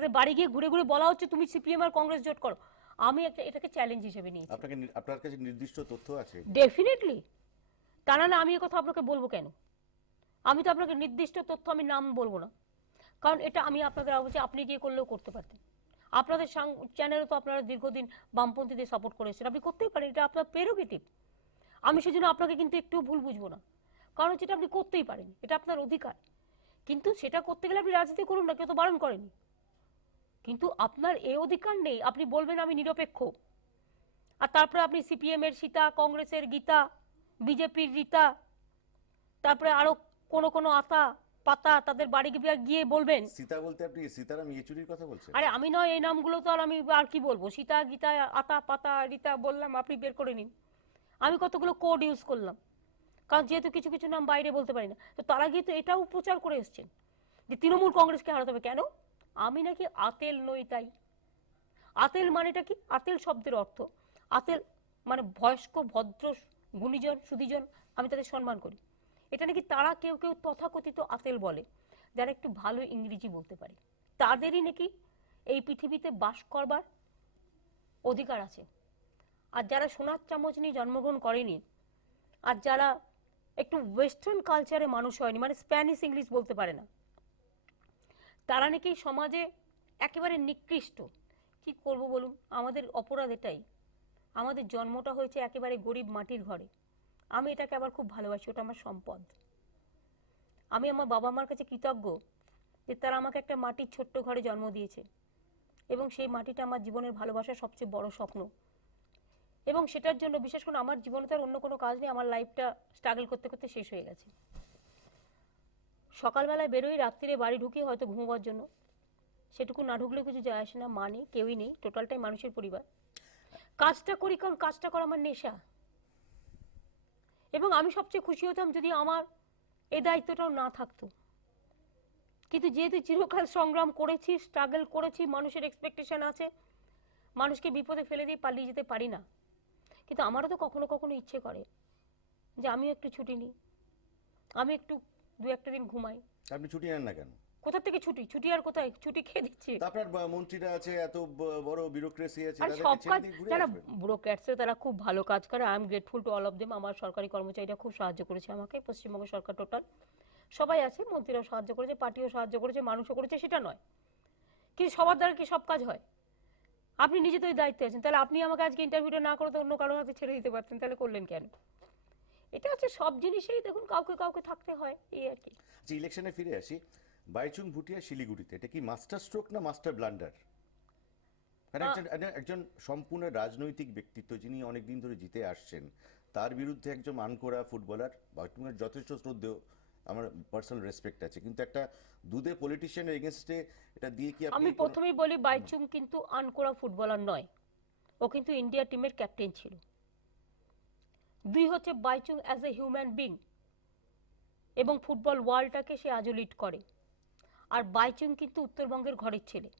তাদের বাড়ি গিয়ে ঘুরে ঘুরে বলা হচ্ছে তুমি সিপিএম আর কংগ্রেস জোট করো। আমি এটাকে চ্যালেঞ্জ হিসেবে নিয়েছি। আপনার কাছে নির্দিষ্ট তথ্য আছে? ডেফিনেটলি। তা না আমি কথা আপনাকে বলবো কেন? আমি তো আপনাকে নির্দিষ্ট তথ্য আমি নাম বলবো না, কারণ এটা আমি আপনাদের বলছি, আপনি গিয়ে করলেও করতে পারতেন। আপনাদের চ্যানেলে তো আপনারা দীর্ঘদিন বামপন্থীদের সাপোর্ট করেছেন, আপনি করতেই পারেন, এটা আপনার প্রেরোগেটিভ। আমি সেজন্য আপনাকে কিন্তু একটু ভুল বুঝবো না, কারণ যেটা আপনি করতেই পারেন, এটা আপনার অধিকার। কিন্তু সেটা করতে গেলে আপনি রাজনীতি করুন না, কেউ তো বারণ করেনি। কিন্তু আপনার এই অধিকার নেই আপনি বলবেন আমি নিরপেক্ষ, আর তারপরে আপনি সিপিএম এর সীতা, কংগ্রেসের গীতা, বিজেপির রীতা, তারপরে আরো কোন কোন আতা পাতা তাদের বাড়ি গিয়ে বলবেন। সীতা বলতে আপনি সীতারাম ইয়েচুরির কথা বলছেন? আরে আমি নয়, এই নামগুলো তো আর আমি আর কি বলবো, সীতা, গীতা, আতা পাতা রীতা বললাম, আপনি বের করে নিন। আমি কতগুলো কোড ইউজ করলাম, কারণ যেহেতু কিছু কিছু নাম বাইরে বলতে পারি না। তো তারা গিয়ে তো এটাও প্রচার করে এসছেন যে তৃণমূল কংগ্রেসকে হারাতে হবে। কেন? আমি নাকি আতেল নই তাই। আতেল মানেটা কি? আতেল শব্দের অর্থ, আতেল মানে বয়স্ক ভদ্র গুণীজন সুধীজন, আমি তাদের সম্মান করি। এটা নাকি তারা কেউ কেউ তথাকথিত আতেল বলে, যারা একটু ভালো ইংরেজি বলতে পারে, তাদেরই নাকি এই পৃথিবীতে বাস করবার অধিকার আছে। আর যারা সোনার চামচ নিয়ে জন্মগ্রহণ করেনি, আর যারা একটু ওয়েস্টার্ন কালচারে মানুষ হয়নি, মানে স্প্যানিশ ইংলিশ বলতে পারে না, তারা নাকি সমাজে একেবারে নিকৃষ্ট। কি করব বলুন, আমাদের অপরাধ এটাই, আমাদের জন্মটা হয়েছে একেবারে গরিব মাটির ঘরে। আমি এটাকে আবার খুব ভালোবাসি, ওটা আমার সম্পদ। আমি আমার বাবা মার কাছে কৃতজ্ঞ যে তারা আমাকে একটা মাটির ছোট্ট ঘরে জন্ম দিয়েছে, এবং সেই মাটিটা আমার জীবনের ভালোবাসার সবচেয়ে বড় স্বপ্ন। এবং সেটার জন্য বিশেষ করে আমার জীবনে তার অন্য কোনো কাজ নেই, আমার লাইফটা স্ট্রাগল করতে করতে শেষ হয়ে গেছে। সকালবেলায় বেরোই, রাত্রিরে বাড়ি ঢুকি হয়তো ঘুমোবার জন্য, সেটুকু না ঢুকলেও কিছু যায় আসে না, মা নেই, কেউই নেই, টোটালটাই মানুষের পরিবার। কাজটা করি কারণ কাজটা করা আমার নেশা, এবং আমি সবচেয়ে খুশি হতাম যদি আমার এই দায়িত্বটাও না থাকতো। কিন্তু যেহেতু চিরকাল সংগ্রাম করেছি, স্ট্রাগল করেছি, মানুষের এক্সপেকটেশন আছে, মানুষকে বিপদে ফেলে দিয়ে পালিয়ে যেতে পারি না। কিন্তু আমারও তো কখনো কখনো ইচ্ছে করে যে আমিও একটু ছুটি নিই, আমি একটু দু একটা দিন ঘুমাই। আপনি ছুটি নেন না কেন? কোথা থেকে ছুটি? ছুটি আর কোথায়? ছুটি খেয়ে দিচ্ছি। তা আপনার মন্ত্রীরা আছে, এত বড় ব্যুরোক্রেসি আছে, আর তাদেরকে সব ছেড়ে কাজ দিয়ে ঘুরে যারা আসবেন। ব্যুরোক্র্যাটসে তারা খুব ভালো কাজ করে, I am grateful to all of them. আমার সরকারি কর্মচারীরা খুব সাহায্য করেছে আমাকে, পশ্চিমবঙ্গ সরকার টোটাল সবাই আছে, মন্ত্রীরাও সাহায্য করেছে, পার্টিও সাহায্য করেছে, মানুষও করেছে, সেটা নয়। কিন্তু সবার দ্বারা কি সব কাজ হয়? আপনি নিজে তো এই দায়িত্বে আছেন, তাহলে আপনি আমাকে আজকে ইন্টারভিউটা না করে তো অন্য কারোর হাতে ছেড়ে দিতে পারতেন, তাহলে করলেন কেন? এটা হচ্ছে সব জিনিসেই দেখুন কাউকে কাউকে থাকতে হয়, এই আর কি। আচ্ছা, ইলেকশনে ফিরে আসি। বাইচুং ভুটিয়া শিলিগুড়িতে, এটা কি মাস্টার স্ট্রোক না মাস্টার ব্লান্ডার? কারণ একজন সম্পূর্ণ রাজনৈতিক ব্যক্তিত্ব, যিনি অনেকদিন ধরে জিতে আসছেন, তার বিরুদ্ধে একজন আনকোড়া ফুটবলার, বাইচুংয়ের যথেষ্ট শ্রদ্ধেয়, আমার পার্সোনাল রেসপেক্ট আছে, কিন্তু একটা দুধে পলিটিশিয়ানের এগেনস্টে এটা দিয়ে কি আপনি আমি প্রথমেই বলি, বাইচুং কিন্তু আনকোড়া ফুটবলার নয়, ও কিন্তু ইন্ডিয়া টিমের ক্যাপ্টেন ছিল। দুই হচ্ছে বাইচুং অ্যাজ এ হিউম্যান বিং, এবং ফুটবল ওয়ার্ল্ডটাকে সে আজও লিড করে। আর বাইচুং কিন্তু উত্তরবঙ্গের ঘরের ছেলে।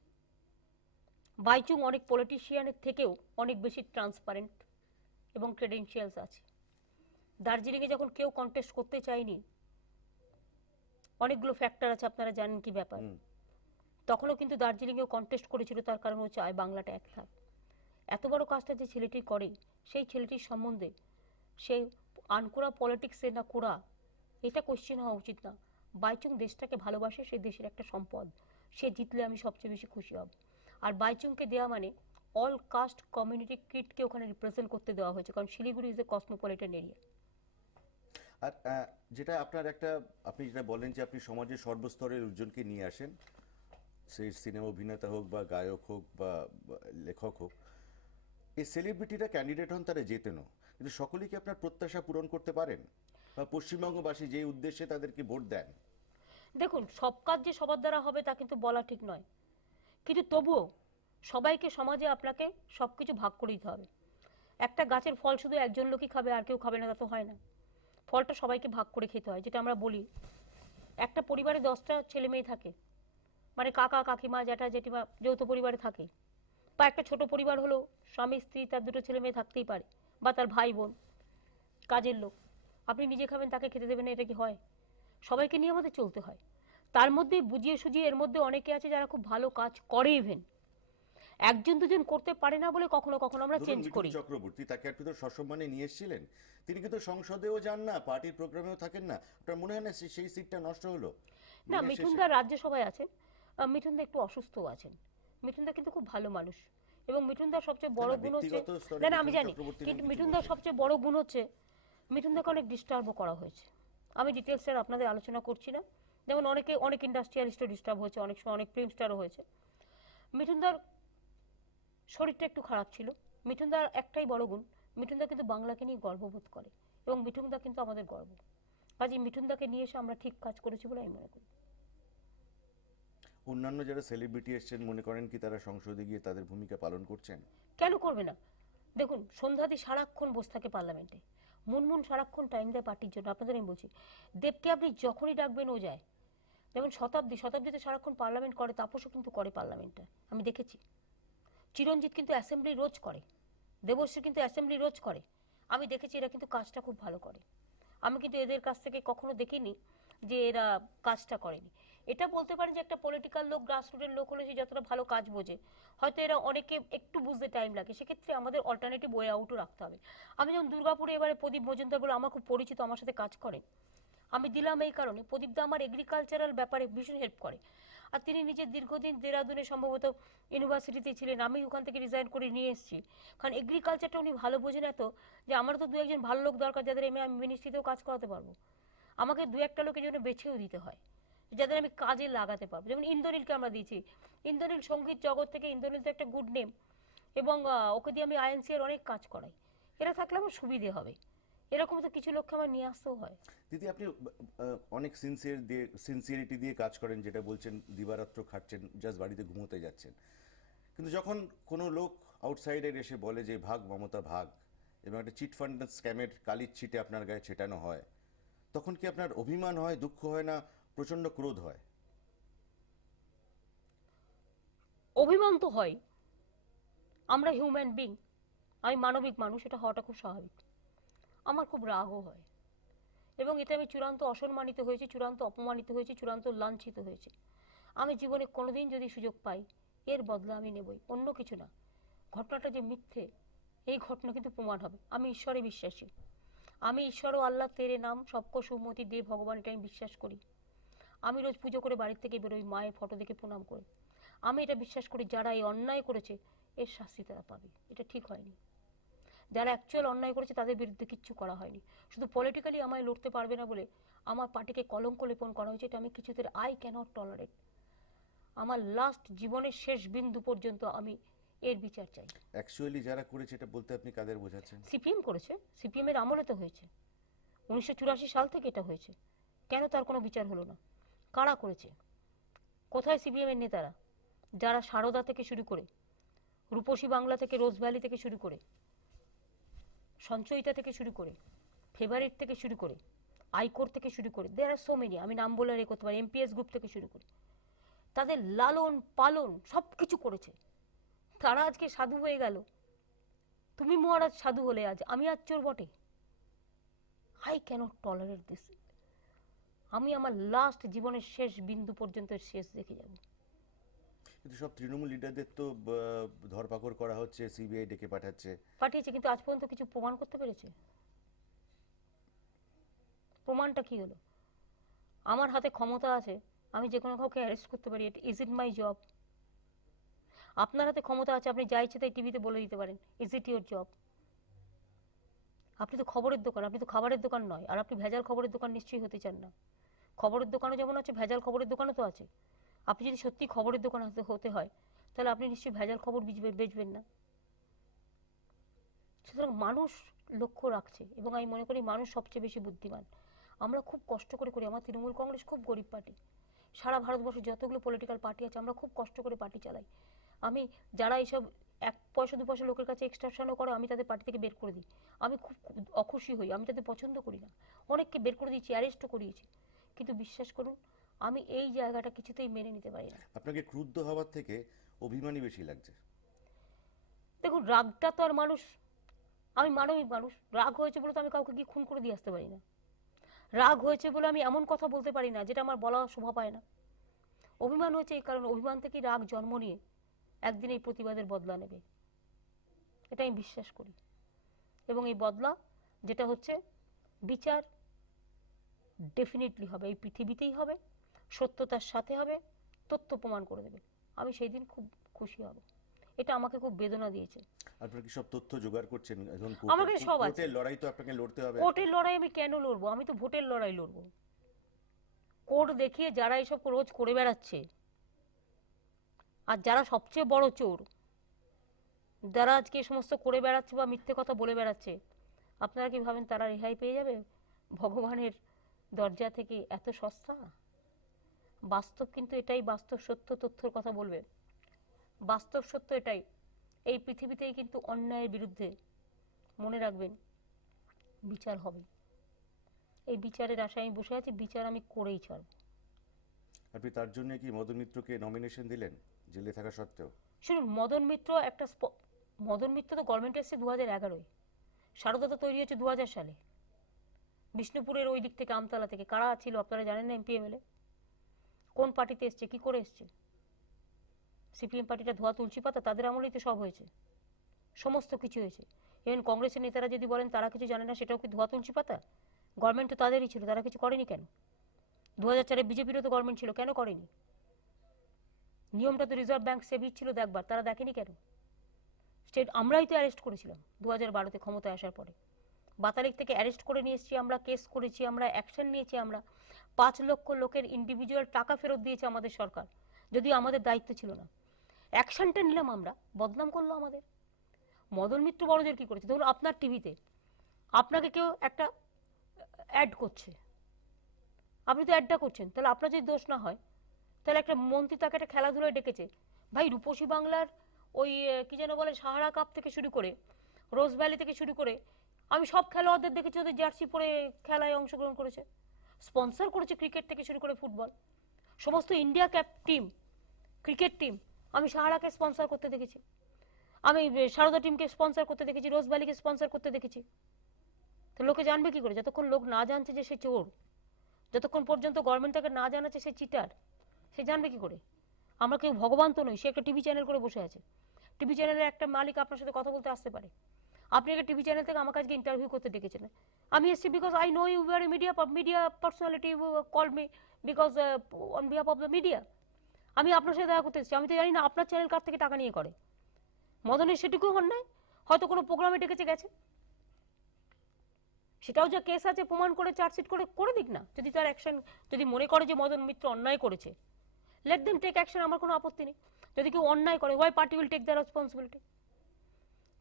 বাইচুং অনেক পলিটিশিয়ানের থেকেও অনেক বেশি ট্রান্সপারেন্ট এবং ক্রেডেনশিয়ালস আছে। দার্জিলিংয়ে যখন কেউ কন্টেস্ট করতে চায়নি, অনেকগুলো ফ্যাক্টর আছে, আপনারা জানেন কি ব্যাপার, তখনও কিন্তু দার্জিলিংয়েও কন্টেস্ট করেছিল, তার কারণ হচ্ছে আয় বাংলাটা এক থাক। এত বড় কাজটা যে ছেলেটি করে, সেই ছেলেটির সম্বন্ধে সে আনকোড়া পলিটিক্সে না কোড়া, এটা কোশ্চেন হওয়া উচিত না। বাইচুং দেশটাকে ভালোবাসে, সে দেশের একটা সম্পদ, সে জিতলে আমি সবচেয়ে বেশি খুশি হব। আর বাইচুংকে দেওয়া মানে অল কাস্ট কমিউনিটি কিটকে ওখানে রিপ্রেজেন্ট করতে দেওয়া হয়েছে, কারণ Siliguri is a cosmopolitan area. আর যেটা আপনার একটা, আপনি যেটা বলেন যে আপনি সমাজের সর্বস্তরের লোকজনকে নিয়ে আসেন, সেই সিনেমা অভিনেতা হোক বা গায়ক হোক বা লেখক হোক, এই সেলিব্রিটিরা ক্যান্ডিডেট হন, তারা জেতেনও, কিন্তু সকলেই কি আপনার প্রত্যাশা পূরণ করতে পারেন? বা পশ্চিমবঙ্গবাসী যে উদ্দেশ্যে তাদেরকে ভোট দেন? দেখুন, সব কাজ যে সবার দ্বারা হবে তা কিন্তু বলা ঠিক নয়, কিন্তু তবুও সবাইকে সমাজে আপনাকে সব কিছু ভাগ করে দিতে হবে। একটা গাছের ফল শুধু একজন লোকই খাবে আর কেউ খাবে না, তা তো হয় না। ফলটা সবাইকে ভাগ করে খেতে হয়, যেটা আমরা বলি একটা পরিবারে 10টা ছেলে মেয়ে থাকে, মানে কাকা কাকিমা জ্যাঠা জেঠিমা যৌথ পরিবারে থাকে, বা একটা ছোট পরিবার হলো স্বামী স্ত্রী তার দুটো ছেলে মেয়ে থাকতেই পারে, বা তার ভাই বোন, কাজের লোক। আপনি নিজে খাবেন তাকে খেতে দেবেন না, এটা কি হয়? সবাইকে নিয়ে আমাদের চলতে হয়। তার মধ্যে বুঝিয়ে সুঝিয়ে এর মধ্যে অনেকে আছে যারা খুব ভালো কাজ করে, ইভেন একজন দুজন করতে পারে না বলে কখনো কখনো আমরা ধরুন চেঞ্জ মিঠুন করি। চক্রবর্তী, তাকে আপনি তো সসম্মানে নিয়ে এসেছিলেন, তিনি কিন্তু সংসদেও যান না, পার্টির প্রোগ্রামেও থাকেন না, আপনার মনে হয় না সেই সিটটা নষ্ট হলো না, দিনের শেষে? মিঠুনদা রাজ্যসভায় আছেন, মিঠুনদা একটু অসুস্থও আছেন। মিঠুনদা কিন্তু খুব ভালো মানুষ, এবং মিঠুনদার সবচেয়ে বড় না, গুণ হচ্ছে, ব্যক্তিগত স্তরে না না আমি মিঠুন জানি, চক্রবর্তী কিন্তু নিয়ে কিছু মিঠুনদার বলছেন। সবচেয়ে বড় গুণ হচ্ছে মিঠুনদাকে অনেক ডিস্টার্বও করা হয়েছে। আমি ডিটেলসে আপনাদের আলোচনা করছি না, যেমন অনেক ইন্ডাস্ট্রিয়ালিস্টও ডিস্টার্ব হয়েছে, অনেক সময় অনেক ফিল্ম স্টারও হয়েছে। মিঠুনদার শরীরটা একটু খারাপ ছিল। মিঠুনদার একটাই বড় গুণ, মিঠুনদা কিন্তু বাংলাকে নিয়ে গর্ববোধ করে, এবং মিঠুনদা কিন্তু আমাদের গর্ব। কাজে মিঠুনদাকে নিয়ে এসে আমরা ঠিক কাজ করেছি বলে আমি মনে করি। অন্যান্য যারা সেলিব্রিটি এসেছেন, মনে করেন কি তারা সংসদে গিয়ে তাদের ভূমিকা পালন করছেন? কেন করবে না? দেখুন, সন্ধ্যাদি সারাক্ষণ বসে থাকে পার্লামেন্টে, মুনমুন সারাক্ষণ টাইম দেয় পার্টির জন্য। আপনাদের আমি বলছি, দেবকে আপনি যখনই ডাকবেন ও যায়। যেমন শতাব্দীতে সারাক্ষণ পার্লামেন্ট করে, তাপসও কিন্তু করে পার্লামেন্টে, আমি দেখেছি। চিরঞ্জিত কিন্তু অ্যাসেম্বলি রোজ করে, দেবশ্রী কিন্তু অ্যাসেম্বলি রোজ করে, আমি দেখেছি। এরা কিন্তু কাজটা খুব ভালো করে। আমি কিন্তু এদের কাছ থেকে কখনো দেখিনি যে এরা কাজটা করেনি। এটা বলতে পারেন যে একটা পলিটিক্যাল লোক, গ্রাসরুটের লোক হলে সে যতটা ভালো কাজ বোঝে, হয়তো এরা অনেকে একটু বুঝতে টাইম লাগে, সেক্ষেত্রে আমাদের অল্টারনেটিভ ওয়ে আউটও রাখতে হবে। আমি যেমন দুর্গাপুরে এবারে প্রদীপ মজুমদার বলে আমার খুব পরিচিত, আমার সাথে কাজ করে, আমি দিলাম এই কারণে, প্রদীপদা আমার এগ্রিকালচারাল ব্যাপারে ভীষণ হেল্প করে। আর তিনি নিজে দীর্ঘদিন দেরাদুনে সম্ভবত ইউনিভার্সিটিতে ছিলেন, আমি ওখান থেকে রিজাইন করে নিয়ে এসেছি, কারণ এগ্রিকালচারটা উনি ভালো বোঝেন এত, যে আমার তো দু একজন ভালো লোক দরকার যাদের আমি মিনিস্ট্রিতেও কাজ করাতে পারবো। আমাকে দু একটা লোকের জন্য বেছেও দিতে হয় যাদের আমি কাজে লাগাতে পারবো। যেমন ইন্দ্রনীলকে আমরা দিয়েছি, ইন্দ্রনীল সঙ্গীত জগৎ থেকে, ইন্দ্রনীল তো একটা গুড নেম, এবং ওকে দিয়ে আমি আইএনসি এর অনেক কাজ করাই। এরা থাকলে আমার সুবিধে হবে, এরকম তো কিছু লোককে আমার নিয়ে আসতেও হয়। দিদি, আপনি অনেক সিনসিয়ারিটি দিয়ে কাজ করেন, যেটা বলছেন দিবারাত্র খাটছেন, জাস্ট বাড়িতে ঘুমোতে যাচ্ছেন। কিন্তু যখন কোনো লোক আউটসাইডার এসে বলে যে ভাগ মমতা ভাগ, এবং একটা চিট ফান্ড স্ক্যামের কালির ছিটে আপনার গায়ে ছেটানো হয়, তখন কি আপনার অভিমান হয়, দুঃখ হয়, না প্রচন্ড ক্রোধ হয়? অভিমান তো হয়, আমরা হিউম্যান বিং, আমি মানবিক মানুষ, এটা হওয়াটা খুব স্বাভাবিক। আমার খুব রাগও হয়, এবং এতে আমি চূড়ান্ত অসম্মানিত হয়েছি, চূড়ান্ত অপমানিত হয়েছি, চূড়ান্ত লাঞ্ছিত হয়েছি। আমি জীবনে কোনোদিন যদি সুযোগ পাই, এর বদলা আমি নেবই, অন্য কিছু না। ঘটনাটা যে মিথ্যে, এই ঘটনা কিন্তু প্রমাণ হবে। আমি ঈশ্বরে বিশ্বাসী, আমি ঈশ্বর ও আল্লাহ তেরে নাম সবকো সুমতি দে ভগবান, এটা আমি বিশ্বাস করি। আমি রোজ পুজো করে বাড়ির থেকে বেরোই, মায়ের ফটো দেখে প্রণাম করে। আমি এটা বিশ্বাস করি, যারা এই অন্যায় করেছে এর শাস্তি তারা পাবে, এটা ঠিক হয়নি। যারা অ্যাকচুয়াল অন্যায় করেছে তাদের বিরুদ্ধে কিচ্ছু করা হয়নি, শুধু পলিটিক্যালি আমায় লড়তে পারবে না বলে আমার পার্টিকে কলঙ্ক লেপন করা হয়েছে, এটা আমি কিছুতে আই ক্যানট টলারেট। আমার লাস্ট জীবনের শেষ বিন্দু পর্যন্ত আমি এর বিচার চাই। অ্যাকচুয়ালি যারা করেছে, এটা বলতে আপনি কাদের বোঝাচ্ছেন? সিপিএম করেছে, সিপিএম এর আমলে তো হয়েছে, 1984 সাল থেকে এটা হয়েছে। কেন তার কোনো বিচার হলো না? কারা করেছে? কোথায় সিপিএম এর নেতারা, যারা সারদা থেকে শুরু করে, রূপসী বাংলা থেকে, রোজ ভ্যালি থেকে শুরু করে, সঞ্চয়িতা থেকে শুরু করে, ফেভারিট থেকে শুরু করে, আইকোর থেকে শুরু করে, দেয়ার আর সো মেনি, আমি নাম বলে রেখে করতে পারি, এমপিএস গ্রুপ থেকে শুরু করে, তাদের লালন পালন সব কিছু করেছে, তারা আজকে সাধু হয়ে গেল। তুমি মহারাজ সাধু হলে আজ আমি আজ চোর বটে। I can't tolerate this. আমি আমার লাস্ট জীবনের শেষ বিন্দু পর্যন্ত শেষ দেখে যাব। কিন্তু সব তৃণমূল লিডারদের তো ধরপাকড় করা হচ্ছে, সিবিআই ডেকে পাঠাচ্ছে। পাঠিয়েছে, কিন্তু আজ পর্যন্ত কিছু প্রমাণ করতে পেরেছে? প্রমাণটা কি হলো? আমার হাতে ক্ষমতা আছে, আমি যে কোনো কাউকে অ্যারেস্ট করতে পারি, ইজ ইট মাই জব? আপনার হাতে ক্ষমতা আছে, আপনি যা ইচ্ছে তাই টিভিতে বলে দিতে পারেন, ইজ ইট ইউর জব? আপনি তো খবরের দোকান, আপনি তো খাবারের দোকান নয়, আর আপনি ভেজাল খবরের দোকান নিশ্চয়ই হতে চান না। খবরের দোকানও যেমন আছে, ভেজাল খবরের দোকানও তো আছে। আপনি যদি সত্যি খবরের দোকান হতে হয়, তাহলে আপনি নিশ্চয়ই ভেজাল খবর বেচবেন না। সুতরাং মানুষ লক্ষ্য রাখছে, এবং আমি মনে করি মানুষ সবচেয়ে বেশি বুদ্ধিমান। আমরা খুব কষ্ট করে করি, আমার তৃণমূল কংগ্রেস খুব গরিব পার্টি, সারা ভারতবর্ষে যতগুলো পলিটিক্যাল পার্টি আছে আমরা খুব কষ্ট করে পার্টি চালাই। আমি যারা এইসব 1 পয়সা 2 পয়সা লোকের কাছে এক্সট্রাকশনও করে, আমি তাদের পার্টি থেকে বের করে দিই। আমি খুব অখুশি হই, আমি তাদের পছন্দ করি না, অনেককে বের করে দিয়েছি, অ্যারেস্টও করিয়েছি। কিন্তু বিশ্বাস করুন, আমি এই জায়গাটা কিছুতেই মেনে নিতে পারি না। আপনাকে ক্রুদ্ধ হওয়ার থেকে অভিমানী বেশি লাগছে? দেখুন, রাগটা তো আর মানুষ, আমি মানবিক মানুষ, রাগ হয়েছে বলে তো আমি কাউকে গিয়ে খুন করে দিয়ে আসতে পারি না। রাগ হয়েছে বলে আমি এমন কথা বলতে পারি না যেটা আমার বলা শোভা পায় না। অভিমান হয়েছে এই কারণে, অভিমান থেকে রাগ জন্ম নিয়ে একদিন এই প্রতিবাদের বদলা নেবে, এটা আমি বিশ্বাস করি। এবং এই বদলা যেটা হচ্ছে, বিচার ডেফিনেটলি হবে, এই পৃথিবীতেই হবে, সত্যতার সাথে হবে, তথ্য প্রমাণ করে দেবে। আমি সেই দিন খুব খুশি হব। এটা আমাকে খুব বেদনা দিয়েছে। আপনারা কি সব তথ্য জোগাড় করছেন? এখন আমার কাছে সব আছে। কোর্টের লড়াই তো আপনাকে লড়তে হবে। কোর্টের লড়াই আমি কেন লড়বো? আমি তো ভোটের লড়াই লড়বো। কোর্ট দেখিয়ে যারা এসব রোজ করে বেড়াচ্ছে, আর যারা সবচেয়ে বড় চোর, যারা আজকে এই সমস্ত করে বেড়াচ্ছে বা মিথ্যে কথা বলে বেড়াচ্ছে, আপনারা কি ভাবেন তারা রেহাই পেয়ে যাবে ভগবানের দরজা থেকে? এত সস্তা? বাস্তব কিন্তু এটাই, বাস্তব সত্য তথ্যের কথা বলবে। বাস্তব সত্য এটাই, এই পৃথিবীতেই কিন্তু অন্যায়ের বিরুদ্ধে, মনে রাখবেন, বিচার হবে। এই বিচারের আশায় আমি বসে আছি, বিচার আমি করেই ছাড়ব। আপনি তার জন্য কি মদন মিত্রকে নমিনেশন দিলেন জেলে থাকা সত্ত্বেও? শুনুন, মদন মিত্র একটা মদন মিত্র তো গভর্নমেন্ট এসছে 2011-য়, সারদা তো তৈরি হয়েছে 2000 সালে, বিষ্ণুপুরের ওই দিক থেকে, আমতলা থেকে। কারা ছিল আপনারা জানেন না? এমপি এমএলএ কোন পার্টিতে এসছে, কি করে এসছে? সিপিএম পার্টিটা ধোয়া তুলসী পাতা, তাদের আমলেই তো সব হয়েছে, সমস্ত কিছু হয়েছে। ইভেন কংগ্রেসের নেতারা যদি বলেন তারা কিছু জানে না, সেটাও কি ধোয়া তুলসী পাতা? গভর্নমেন্ট তো তাদেরই ছিল, তারা কিছু করেনি কেন? 2004-এ বিজেপিরও তো গভর্নমেন্ট ছিল, কেন করেনি? নিয়মটা তো রিজার্ভ ব্যাংক সেভির ছিল, দেখবার, তারা দেখেনি কেন? স্টেট আমরাই তো অ্যারেস্ট করেছিলাম 2012-তে ক্ষমতায় আসার পরে। বাতালিক থেকে অ্যারেস্ট করে নিয়ে এসেছি আমরা, কেস করেছি আমরা, অ্যাকশন নিয়েছি আমরা। 5 লক্ষ লোকের ইন্ডিভিজুয়াল টাকা ফেরত দিয়েছে আমাদের সরকার, যদিও আমাদের দায়িত্ব ছিল না। অ্যাকশনটা নিলাম আমরা, বদনাম করলো আমাদের। মদন মিত্র বড়জোর কি করেছে? ধরুন আপনার টিভিতে আপনাকে কেউ একটা অ্যাড করছে, আপনি তো অ্যাডটা করছেন, তাহলে আপনার যদি দোষ না হয়, তাহলে একটা মন্ত্রী তাকে একটা খেলাধুলায় ডেকেছে, ভাই রূপসী বাংলার ওই কি যেন বলে, সাহারা কাপ থেকে শুরু করে, রোজ ভ্যালি থেকে শুরু করে, আমি সব খেলোয়াড়দের দেখেছি ওদের জার্সি পরে খেলায় অংশগ্রহণ করেছে, স্পন্সর করেছে ক্রিকেট থেকে শুরু করে ফুটবল, সমস্ত India cap team, cricket team আমি সাহারাকে স্পন্সর করতে দেখেছি, আমি সারদা টিমকে স্পন্সর করতে দেখেছি, রোজ ভ্যালিকে স্পন্সর করতে দেখেছি। তো লোকে জানবে কি করে? যতক্ষণ লোক না জানছে যে সে চোর, যতক্ষণ পর্যন্ত গভর্নমেন্ট তাকে না জানাচ্ছে সে চিটার, সে জানবে কি করে? আমরা কেউ ভগবান তো নই। সে একটা টিভি চ্যানেল করে বসে আছে, টিভি চ্যানেলের একটা মালিক আপনার সাথে কথা বলতে আসতে পারে। আপনি একটা টিভি চ্যানেল থেকে আমাকে আজকে ইন্টারভিউ করতে ডেকেছেন, আমি এসেছি because I know you are a media personality, you call me because on behalf of the media. আমি আপনার সাথে দেখা করতে এসেছি, আমি তো জানি না আপনার চ্যানেল কার থেকে টাকা নিয়ে করে। মদনের সেটুকু অন্যায়, হয়তো কোনো প্রোগ্রামে ডেকেছে গেছে, সেটাও যা কেস আছে প্রমাণ করে চার্জশিট করে করে দিক না। যদি তার অ্যাকশন, যদি মনে করে যে মদন মিত্র অন্যায় করেছে, লেট দেম টেক অ্যাকশন, আমার কোনো আপত্তি নেই। যদি কেউ অন্যায় করে, Y party will take the responsibility.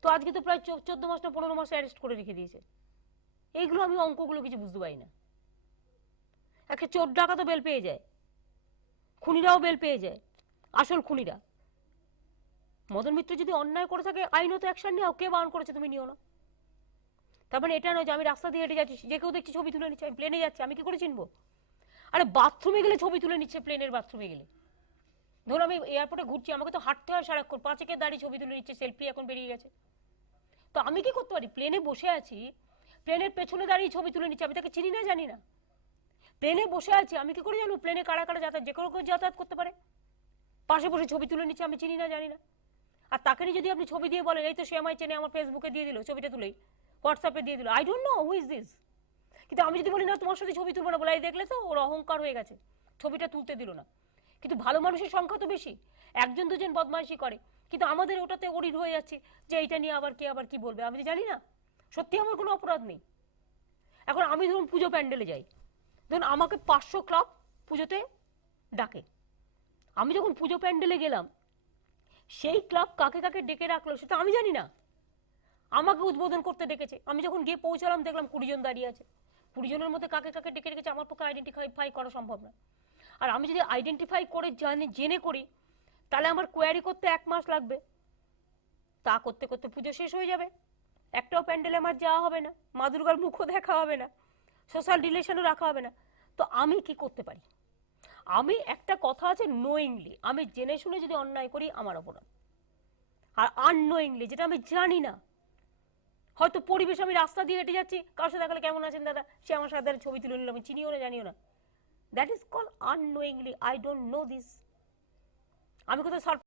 তো আজকে তো প্রায় 14 মাস না 15 মাস অ্যারেস্ট করে রেখে দিয়েছে। এইগুলো আমি অঙ্কগুলো কিছু বুঝতে পারি না। একটা চোর ডাকা তো বেল পেয়ে যায়, খুনিরাও বেল পেয়ে যায়, আসল খুনিরা। মদন মিত্র যদি অন্যায় করে থাকে, আইনত অ্যাকশন নিও, কে বারণ করেছে তুমি নিও না? তার মানে এটা নয় যে আমি রাস্তা দিয়ে হেঁটে যাচ্ছি, যে কেউ দেখছি ছবি তুলে নিচ্ছে, আমি প্লেনে যাচ্ছি, আমি কি করে চিনবো? আরে বাথরুমে গেলে ছবি তুলে নিচ্ছে, প্লেনের বাথরুমে গেলে। ধরুন আমি এয়ারপোর্টে ঘুরছি, আমাকে তো হাঁটতে হয় সারাক্ষণ, 5 একের দাঁড়িয়ে ছবি তুলে নিচ্ছে, সেলফি এখন বেরিয়ে গেছে। তো আমি কি করতে পারি? প্লেনে বসে আছি, প্লেনের পেছনে দাঁড়িয়ে ছবি তুলে নিচ্ছে, আমি তাকে চিনি না জানি না। প্লেনে বসে আছি, আমি কি করে জানবো প্লেনে কারা কারা যাতায়াত, যে কোনো কেউ যাতায়াত করতে পারে। পাশে বসে ছবি তুলে নিচ্ছে, আমি চিনি না জানি না। আর তাকে যদি আপনি ছবি দিয়ে বলেন এই তো সে আমায় চেনে, আমার ফেসবুকে দিয়ে দিল ছবিটা তুলেই, হোয়াটসঅ্যাপে দিয়ে দিল, I don't know who is this. কিন্তু আমি যদি বলি না তোমার সাথে ছবি তুলবো না, বলে এই দেখলে তো ওর অহংকার হয়ে গেছে, ছবিটা তুলতে দিল না। কিন্তু ভালো মানুষের সংখ্যা তো বেশি, 1 জন 2 জন বদমাইশি করে, কিন্তু আমাদের ওটাতে অরিড হয়ে যাচ্ছে যে এইটা নিয়ে আবার কি বলবে। আমি জানি না, সত্যি আমার কোনো অপরাধ নেই। এখন আমি ধরুন পুজো প্যান্ডেলে যাই, ধরুন আমাকে 500 ক্লাব পুজোতে ডাকে, আমি যখন পুজো প্যান্ডেলে গেলাম, সেই ক্লাব কাকে কাকে ডেকে রাখলো সেটা আমি জানি না, আমাকে উদ্বোধন করতে ডেকেছে। আমি যখন গিয়ে পৌঁছালাম দেখলাম 20 জন দাঁড়িয়ে আছে, 20 জনের মধ্যে কাকে কাকে ডেকে রেখেছে আমার পক্ষে আইডেন্টিফাই করা সম্ভব না। আর আমি যদি আইডেন্টিফাই করে জেনে করি, তাহলে আমার কোয়ারি করতে 1 মাস লাগবে, তা করতে করতে পুজো শেষ হয়ে যাবে, একটাও প্যান্ডেলে আমার যাওয়া হবে না, মা দুর্গার মুখও দেখা হবে না, সোশ্যাল রিলেশনও রাখা হবে না। তো আমি কি করতে পারি? আমি একটা কথা আছে, নোয়িংলি, আমি জেনে শুনে যদি অন্যায় করি আমার অপরাধ। আর আননোয়িংলি, যেটা আমি জানি না, হয়তো পরিবেশ, আমি রাস্তা দিয়ে হেঁটে যাচ্ছি, কারোর সাথে দেখালে কেমন আছেন দাদা, সে আমার সাথে ছবি তুলে নিল, আমি চিনিও না জানিও না, that is call unknowingly, I don't know this. আমি কোথাও শর্ট